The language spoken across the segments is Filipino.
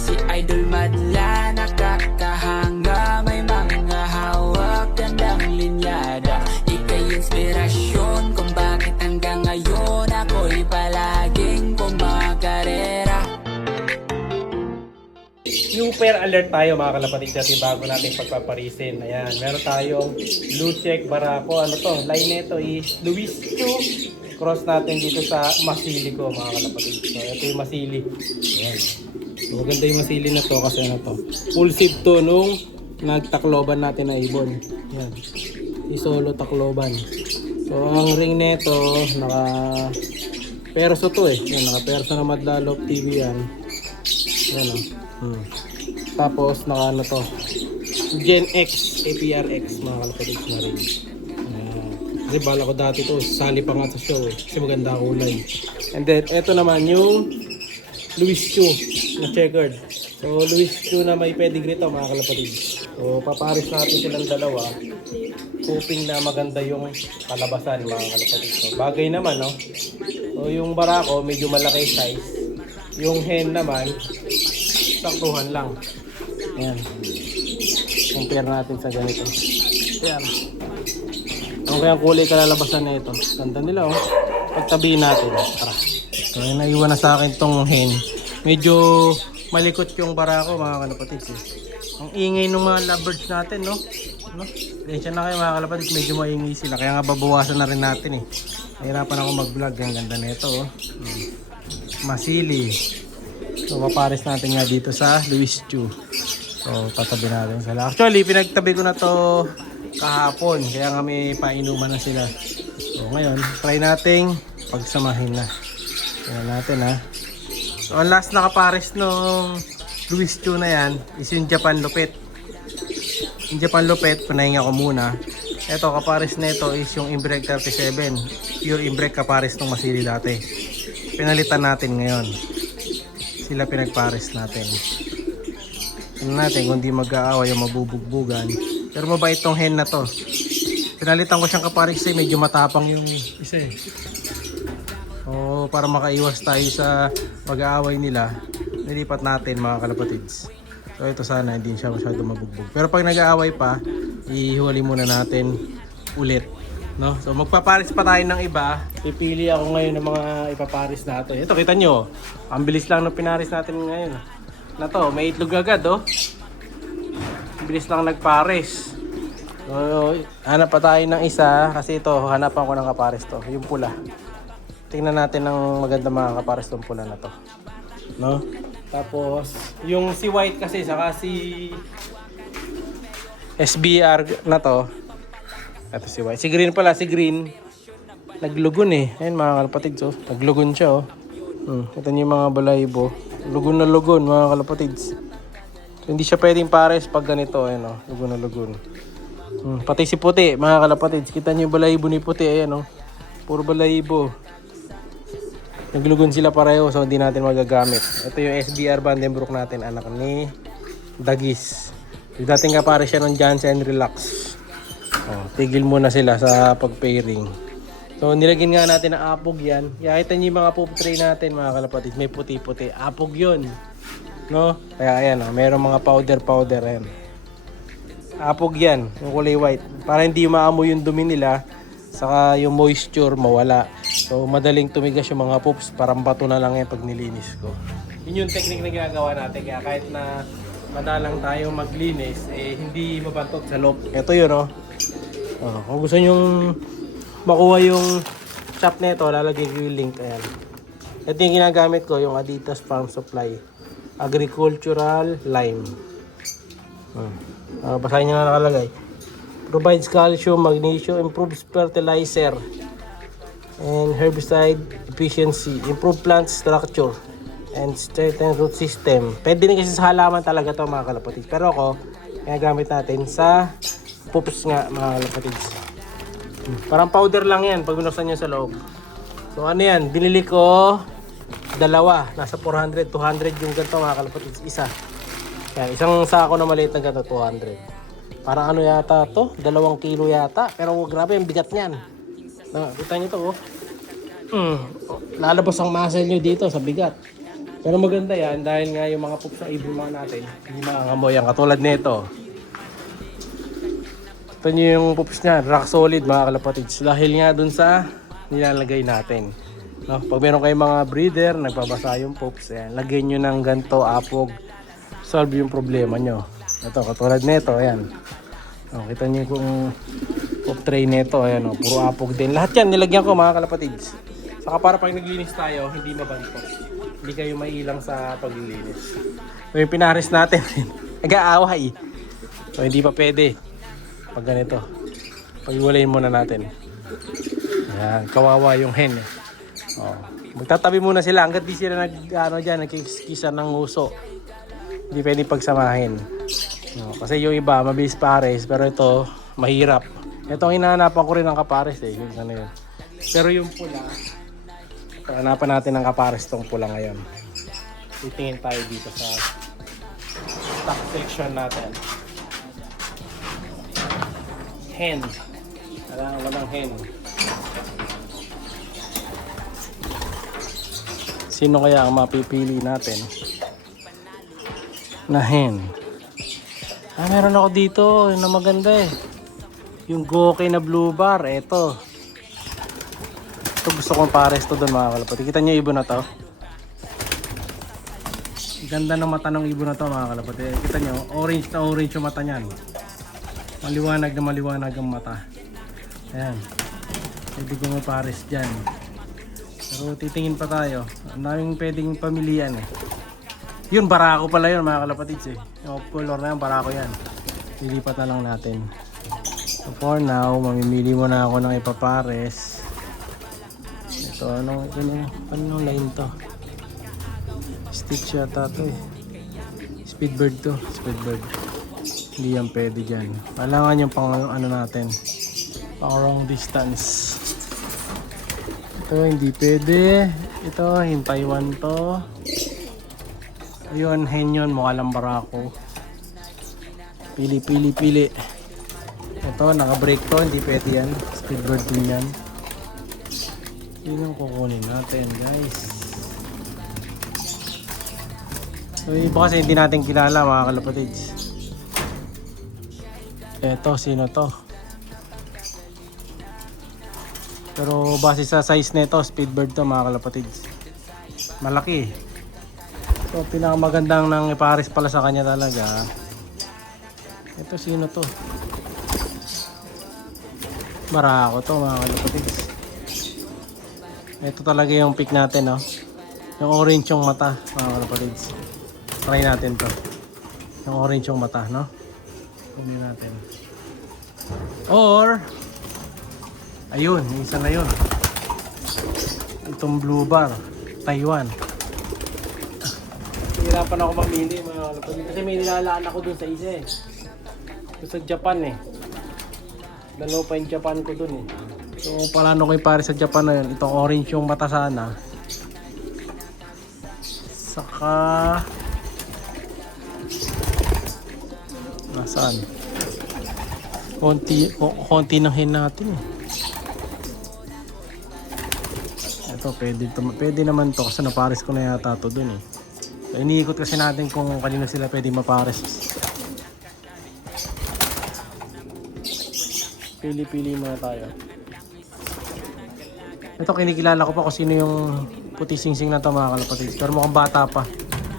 Si Idol madla, nakakahanga, may mga hawak, gandang linyada. Ika'y inspirasyon kung bakit hanggang ngayon ako'y palaging kumakarera. Super alert tayo mga kalapatid natin bago natin pagpaparisin. Ayan, meron tayong blue check barako. Ano to? Line nito is Luis Chu. Cross natin dito sa masili ko mga kalapatid. So, ito yung masili. Ayan. So, maganda yung masili na to kasi ano to. Full sip to nung nagtakloban natin na ibon. Ayan. Isolo takloban. So, ang ring nito naka perso to eh. Ayan, naka perso na Madlalop TV yan. Ayan o. Tapos naka ano to, Gen X, APRX mga kalapatid na rin. Kasi bala ko dati to, sali pa nga sa show eh, kasi maganda kulay. And then eto naman yung Luis Chu na checkered. So Luis Chu na may pedigree to mga kalapatid. So paparis natin silang dalawa, hoping na maganda yung kalabasan mga kalapatid. So bagay naman no. So yung barako medyo malaki size, yung hen naman saktuhan lang. Ayan. Compare natin sa ganito. Ayan. Ang kayang kulay kalalabasan na ito. Ganda nila oh. Pagtabihin natin. Tara. So ayan, naiwan na sa akin tong hen. Medyo malikot yung barako mga kalapatid. Ang ingay ng mga lovebirds natin no. Pasensya na kayo mga kalapatid. Medyo maingay sila. Kaya nga babawasan na rin natin eh. Nahirapan ako mag vlog. Ang ganda nito oh. Masili. So papares natin nga dito sa Luis Chu. So tatabi natin sila. Actually pinagtabi ko na to kahapon. Kaya nga may painuman na sila. So ngayon try nating pagsamahin na. Tingnan natin ha. So ang last na kapares nung Luis Chu na yan is yung Japan Lupet. Yung Japan Lupet panahinga ko muna. Ito kapares na ito is yung Imbrek 37. Pure Imbrek kapares nung masili dati. Pinalitan natin ngayon. Sila pinagpares natin. Tignan natin kung di mag-aaway o mabubugbugan. Pero mabait tong hen na to. Pinalitan ko siyang kapares kasi medyo matapang yung isa eh. O para makaiwas tayo sa mag-aaway nila, nilipat natin mga kalapatids. So ito sana hindi siya masyado mabugbog. Pero pag nag-aaway pa, ihiwalay muna natin ulit. No? So magpaparis pa tayo ng iba. Pipili ako ngayon ng mga ipaparis natin. Ito kita nyo. Ang bilis lang ng pinaris natin ngayon. Na to, may itlog agad oh. Bilis lang nagpares. So hanap pa tayo ng isa. Kasi ito, hanapan ko ng kapares to. Yung pula. Tingnan natin ng maganda mga kapares tong pula na to. No? Tapos yung si white kasi saka si SBR na to. Ito si white. Si green pala, si green naglugon eh. Ayun mga kalapatid so. Naglugon siya oh. Ito niyo yung mga balahibo. Lugon na lugon mga kalapatid. So, hindi siya pwedeng pares pag ganito. Ayun oh. Lugon na lugon. Pati si puti mga kalapatid. Kita niyo yung balahibo ni puti. Ayan oh. Puro balahibo. Naglugon sila pareho so hindi natin magagamit. Ito yung SBR Vandenbroek natin. Anak ni Dagis. Yung dating kapares siya ng Jansen Relax. Oh, tigil muna sila sa pag-pairing. So nilagyan nga natin ng apog yan. Yakita niyo yung mga poop tray natin mga kalapatid. May puti-puti. Apog yun. No? Kaya ayan oh, mayroong mga powder ayan. Apog yan. Yung kulay white. Para hindi maamoy yung dumi nila. Saka yung moisture mawala. So madaling tumigas yung mga poops. Parang bato na lang yan pag nilinis ko. Yun yung technique na ginagawa natin. Kaya kahit na madalang tayo maglinis, eh hindi mabantot sa loob. Ito yun oh. Kung gusto nyong makuha yung shop nito, lalagay ko yung link. Ayan. Ito yung ginagamit ko, yung Adidas Farm Supply Agricultural Lime. Basahin nyo na nakalagay. Provides calcium, magnesium, improves fertilizer and herbicide efficiency, improve plant structure and strengthen root system. Pwede din kasi sa halaman talaga to mga kalapatid. Pero ako, ginagamit natin sa poops nga mga kalapatids. Parang powder lang yan pag binuksan nyo sa loob. So ano yan, binili ko dalawa, nasa 400, 200 yung ganito mga kalapatids, isa. Yan, isang sako na maliit na ganito, 200. Parang ano yata to, 2 kilo yata, pero grabe yung bigat niyan. Kita nyo to oh. Lalabas ang muscle nyo dito sa bigat. Pero maganda yan dahil nga yung mga pups ng ibon mga natin, hindi makangamoy yan. Katulad nito. Ito nyo yung pups niya, rock solid mga kalapatids. Dahil nga dun sa nilalagay natin. No? Pag meron kayong mga breeder, nagbabasa yung pups, ayan, lagyan nyo ng ganito, apog, solve yung problema nyo. Ito, katulad nito, ayan. O, kita nyo kung pup tray nito, ayan o, puro apog din. Lahat yan, nilagyan ko mga kalapatids. Saka para pag naglinis tayo, hindi mabanto. Hindi kayo mailang sa paglilinis. So yung pinaris natin, nag-aaway. So hindi pa pwede. Pag ganito, pag-iwalayin muna natin. Ayan, kawawa yung hen. Oh, magtatabi muna sila hanggat di sila nagkikisan ng nguso. Hindi pwede pagsamahin. Kasi yung iba, mabilis pares, pero ito, mahirap. Ito ang hinahanapan ko rin ng kapares eh. Yung ano yun. Pero yung pula, hanapan natin ng kapares tong pula ngayon. Titingin tayo dito sa stock section natin. Hen. Walang hen. Sino kaya ang mapipili natin na hen? Meron ako dito na maganda eh. Yung Goke na blue bar. Ito gusto kong pares to doon mga kalapati. Kita nyo yung ibon na to. Ganda ng mata ng ibon na to mga kalapati. Kita nyo, orange na orange yung mata nyan. Maliwanag na maliwanag ang mata. Ayan. Pwede ko mapares dyan. Pero titingin pa tayo. Ang daming pwedeng pamilian eh. Yun, barako pala yun mga kalapatids eh. Yung color na yan, barako yan. Lilipat na lang natin. So for now, mamimili muna ako ng ipapares. Ito, anong line to? Stitch yata to eh. Speedbird to, speedbird. Hindi yan pwede dyan. Kailangan yung pang ano natin, pang long distance. Ito hindi pwede. Ito Taiwan to. Ayun, hen yun, mukha lang barako. Pili. Ito naka-break to, hindi pwede yan. Speedbird din yan. Yun yung kukunin natin guys. So iba kasi hindi natin kilala mga kalapatids. Eto, sino to? Pero base sa size nito, speedbird to mga kalapatids. Malaki. So pinakamagandang nang ipares pala sa kanya talaga. Ito, sino to? Barako to mga kalapatids. Ito talaga yung pick natin, no? Yung orange yung mata mga kalapatids. Try natin to. Yung orange yung mata, no? Kunin natin. Or ayun, isa na yun. Itong blue bar, Taiwan. Hirapan ako mamili mga kalapatids kasi may nilalaan ako dun sa isa eh. Sa Japan eh. Dalawa pa yung Japan ko dun eh. So palano ko yung pare sa Japan na yun. Itong orange yung mata sana. Saka nasaan? Konti ng hen natin eh. Ito pwede naman to kasi napares ko na yata to dun eh. So, iniikot kasi natin kung kanino sila pwede mapares. Pili muna tayo. Ito kinikilala ko pa kung sino yung puti singsing na to mga kalapatids. Pero mukhang bata pa.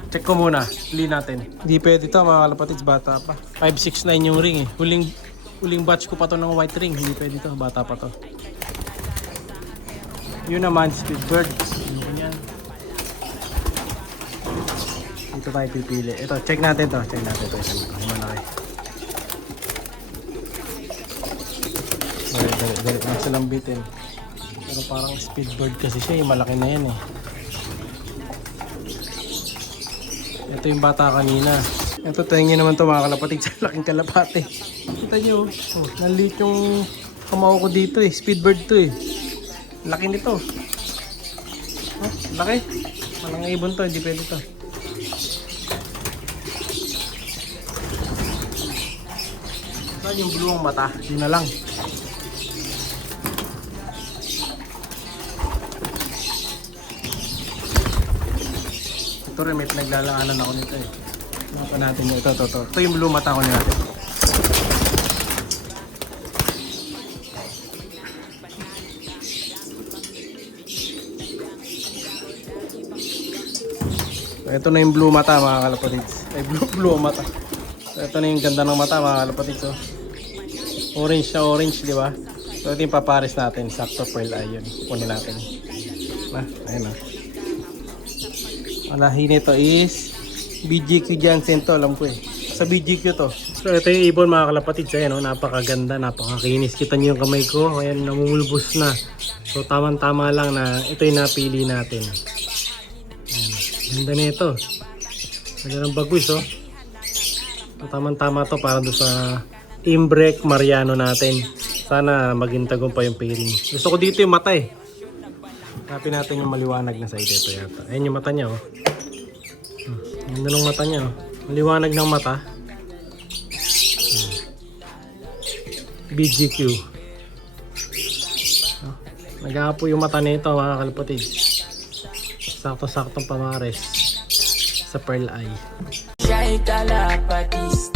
Check ko muna. Pili natin. Hindi pwede to mga kalapatids. Bata pa. 569 yung ring eh. Huling batch ko pa to ng white ring. Hindi pwede to. Bata pa to. Yun naman. Speedbird. Yan. Dito tayo pipili. Ito. Check natin to. Check natin to. Isang malaki. Dali. Nasa lambitin. Pero parang speedbird kasi siya, malaki na yan eh. Ito yung bata kanina. Ito, tingin naman to mga kalapatids sa laking kalapate. Kita nyo, nalit yung kamao ko dito eh. Speedbird to eh. Laki nito. Laki. Malang ibon to, hindi pwede to. Saan yung blue ang mata? Yun na lang. Ito rin, may pinaglalaanan ako nito eh. Mapa natin yung ito. Ito yung blue mata ko natin. Ito na yung blue mata mga kalapatids. Ay blue mata. Ito na yung ganda ng mata mga kalapatids. Oh. Orange na orange, di ba? So ito yung papares natin. Sakto pearl eye yun. Kunin natin. Ayun na. Ang lahi nito is BGQ Jansen to, alam ko eh. Sa BGQ to. So ito yung ibon mga kalapatids. Ayan oh, napakaganda, napakakinis. Kita niyo yung kamay ko. Ayan, namumulbos na. So tamang-tama lang na ito yung napili natin. Ganda na ito. Ganda ng bagwis oh. Tamang-tama to para doon sa Imbrek Mariano natin. Sana maging tagumpay yung pairing. Gusto ko dito yung mata eh. Hanapin natin yung maliwanag na side. Ito yata. Ayan yung mata niya oh. Ganda ng mata niya oh. Maliwanag ng mata. BGQ. Nag-aapo yung mata nito mga kalapatid. Sakto-saktong pamares sa pearl eye. Siya'y kalapatis